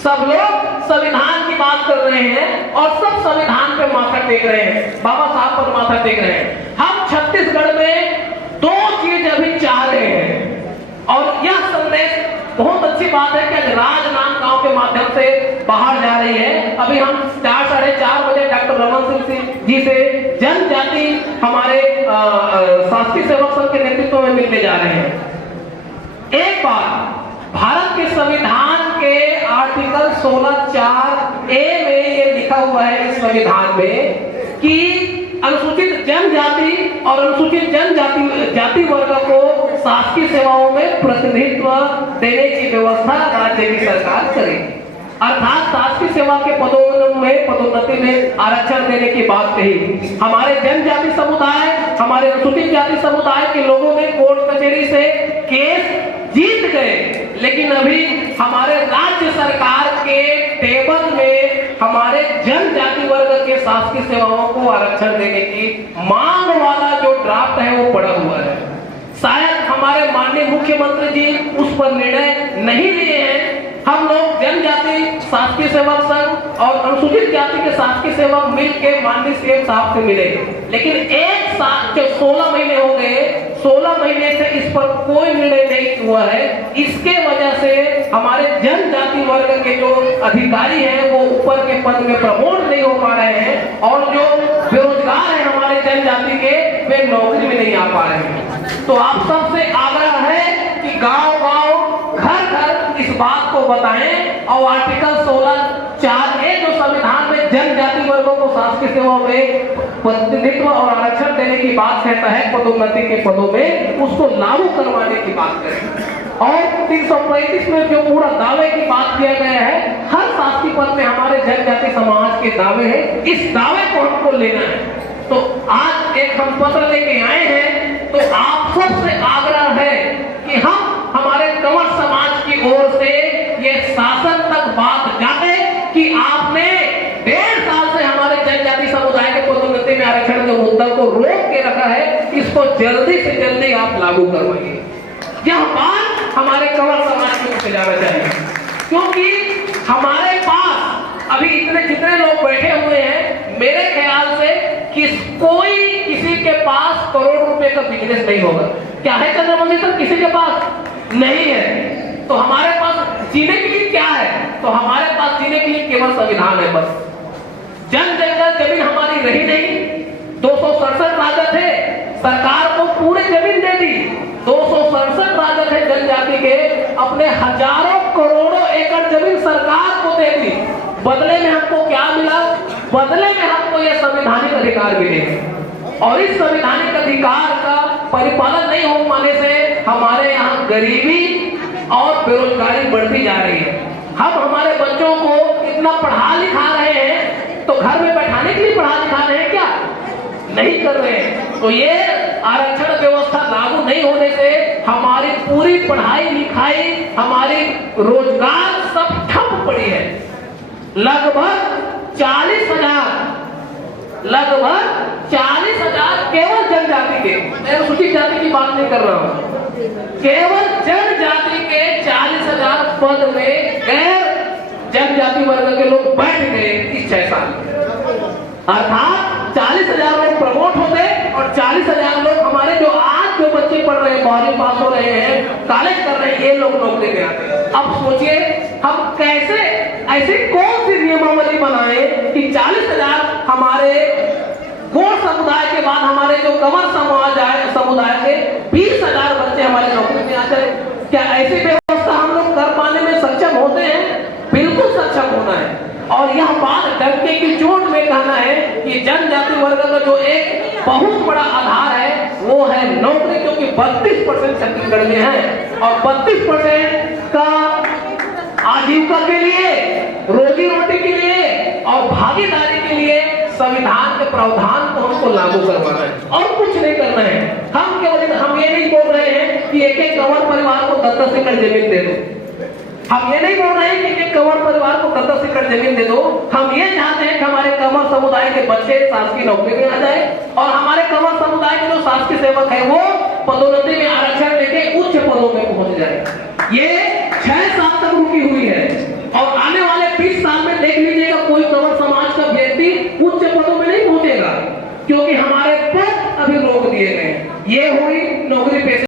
सब लोग संविधान की बात कर रहे हैं और सब संविधान पे माथा टेक रहे हैं, बाबा साहब पर माथा टेक रहे हैं। हम छत्तीसगढ़ में दो चीज अभी चाह रहे हैं और यह संदेश बहुत अच्छी बात है कि राजनांदगांव के माध्यम से बाहर जा रही है। अभी हम 4 साढ़े 4 बजे डॉक्टर रमन सिंह जी से जनजाति हमारे शासकीय सेवक संघ के नेतृत्व में मिलने जा रहे हैं। एक बार भारत के संविधान के आर्टिकल 16(4)A में ये लिखा हुआ है इस संविधान में कि अनुसूचित जनजाति और अनुसूचित जाति वर्ग को शासकीय सेवाओं में प्रतिनिधित्व देने की व्यवस्था राज्य की सरकार करेगी। अर्थात शासकीय सेवा के पदों में पदोन्नति में आरक्षण देने की बात कही। हमारे जनजाति समुदाय, हमारे अनुसूचित जाति समुदाय के लोगों ने कोर्ट कचहरी से केस जीत गए, लेकिन अभी हमारे राज्य सरकार के टेबल में हमारे जनजाति वर्ग के शासकीय सेवाओं को आरक्षण देने की मांग वाला जो ड्राफ्ट है वो पड़ा हुआ है। शायद हमारे माननीय मुख्यमंत्री जी उस पर निर्णय नहीं लिए हैं। हम लोग जनजाति शासकीय सेवक संघ और अनुसूचित जाति के शासकीय सेवक मिलकर माननीय सीएम साहब से मिले, लेकिन एक साल के 16 महीने हो गए, 16 महीने से इस पर कोई निर्णय नहीं हुआ है। इसके वजह से हमारे जनजाति वर्ग के जो अधिकारी हैं वो ऊपर के पद में प्रमोट नहीं हो पा रहे हैं और जो बेरोजगार हैं हमारे जनजाति के वे नौकरी में नहीं आ पा रहे हैं। तो आप सबसे आग्रह है कि गांव-गांव, घर-घर इस बात को बताएं और आर्टिकल 16(4)A जो संविधान में जनजाति वर्गों को शासकीय सेवाओं में प्रतिनिधित्व और आरक्षण देने की बात कहता है पदोन्नति के पदों में, उसको लागू करवाने की बात करें। और 335 में जो पूरा दावे की बात किया गया है, हर शासकीय पद में हमारे जनजाति समाज के दावे हैं, इस दावे को हमको लेना है। तो आज एक हम पत्र लेके आए हैं, तो आप सबसे आग्रह है कि हम हमारे कंवर समाज की ओर से ये शासन तक बात जाए कि आपने 1.5 साल से हमारे जनजाति समुदाय के पदोन्नति में आरक्षण के मुद्दा को रोक के रखा है, इसको जल्दी से जल्दी आप लागू करवाइए। यह बात हमारे कंवर समाज की ओर से जाना चाहिए, क्योंकि हमारे पास अभी इतने जितने लोग बैठे हुए हैं, मेरे ख्याल से कोई किसी के पास करोड़ रुपए का बिजनेस नहीं होगा। क्या है चंद्रमौली सर? किसी के पास नहीं है। तो हमारे पास जीने के लिए क्या है? तो हमारे पास जीने के लिए केवल संविधान है बस। जंगल जमीन हमारी रही नहीं, 267 राजद है, सरकार को पूरे जमीन दे दी। 267 राजद है जनजाति के, अपने हजारों करोड़ों एकड़ जमीन सरकार को दे दी। बदले में हमको क्या मिला? बदले में हमको यह संवैधानिक अधिकार मिले और इस संवैधानिक अधिकार का परिपालन नहीं हो पाने से हमारे यहाँ गरीबी और बेरोजगारी बढ़ती जा रही है। हम हमारे बच्चों को इतना पढ़ा लिखा रहे हैं, तो घर में बैठाने के लिए पढ़ा लिखा रहे हैं क्या? नहीं कर रहे हैं। तो ये आरक्षण व्यवस्था लागू नहीं होने से हमारी पूरी पढ़ाई लिखाई, हमारी रोजगार सब ठप पड़ी है। लगभग 40,000 केवल जनजाति के, मैं अनुसूचित जाति की बात नहीं कर रहा हूँ, केवल जनजाति के 40,000 पद में गैर जनजाति वर्ग के लोग बैठ गए इस 6 साल। अर्थात 40,000 लोग प्रमोट होते और 40,000 लोग हमारे जो आज जो बच्चे पढ़ रहे हैं, 12वीं पास हो रहे हैं, कॉलेज कर रहे हैं, ये लोग नौकरी में आते हैं। अब सोचिए हम कैसे ऐसी कौन सी नियमावली बनाए कि 40,000 हमारे गोड़ समुदाय के बाद हमारे जो कंवर समुदाय के 20,000 बच्चे हमारे नौकरी में आ जाए। क्या ऐसी व्यवस्था हम लोग कर पाने में सक्षम होते हैं? बिल्कुल सक्षम होना है। और यह बात डंके की चोट में कहना है कि जनजाति वर्ग का जो एक बहुत बड़ा आधार है वो है नौकरी, क्योंकि 32% छत्तीसगढ़ में है और 32% का आजीविका के लिए, रोजी रोटी के लिए और भागीदारी के लिए संविधान के प्रावधान को हमको लागू करवाना है और कुछ नहीं करना है। हम ये नहीं बोल रहे हैं कि एक कंवर परिवार को 10-10 एकड़ जमीन दे दो। हम ये नहीं बोल रहे हैं कि एक कंवर परिवार को 10-10 एकड़ जमीन दे दो। हम ये चाहते हैं कि हमारे कंवर समुदाय के बच्चे शासकीय नौकरी में आ जाए और हमारे कंवर समुदाय के जो शासकीय सेवक है वो पदोन्नति में आरक्षण लेके उच्च पदों में पहुंच जाए। ये 6 साल तक रुकी हुई है और आने वाले क्योंकि हमारे पद अभी रोक दिए गए हैं। ये हुई नौकरी पेशे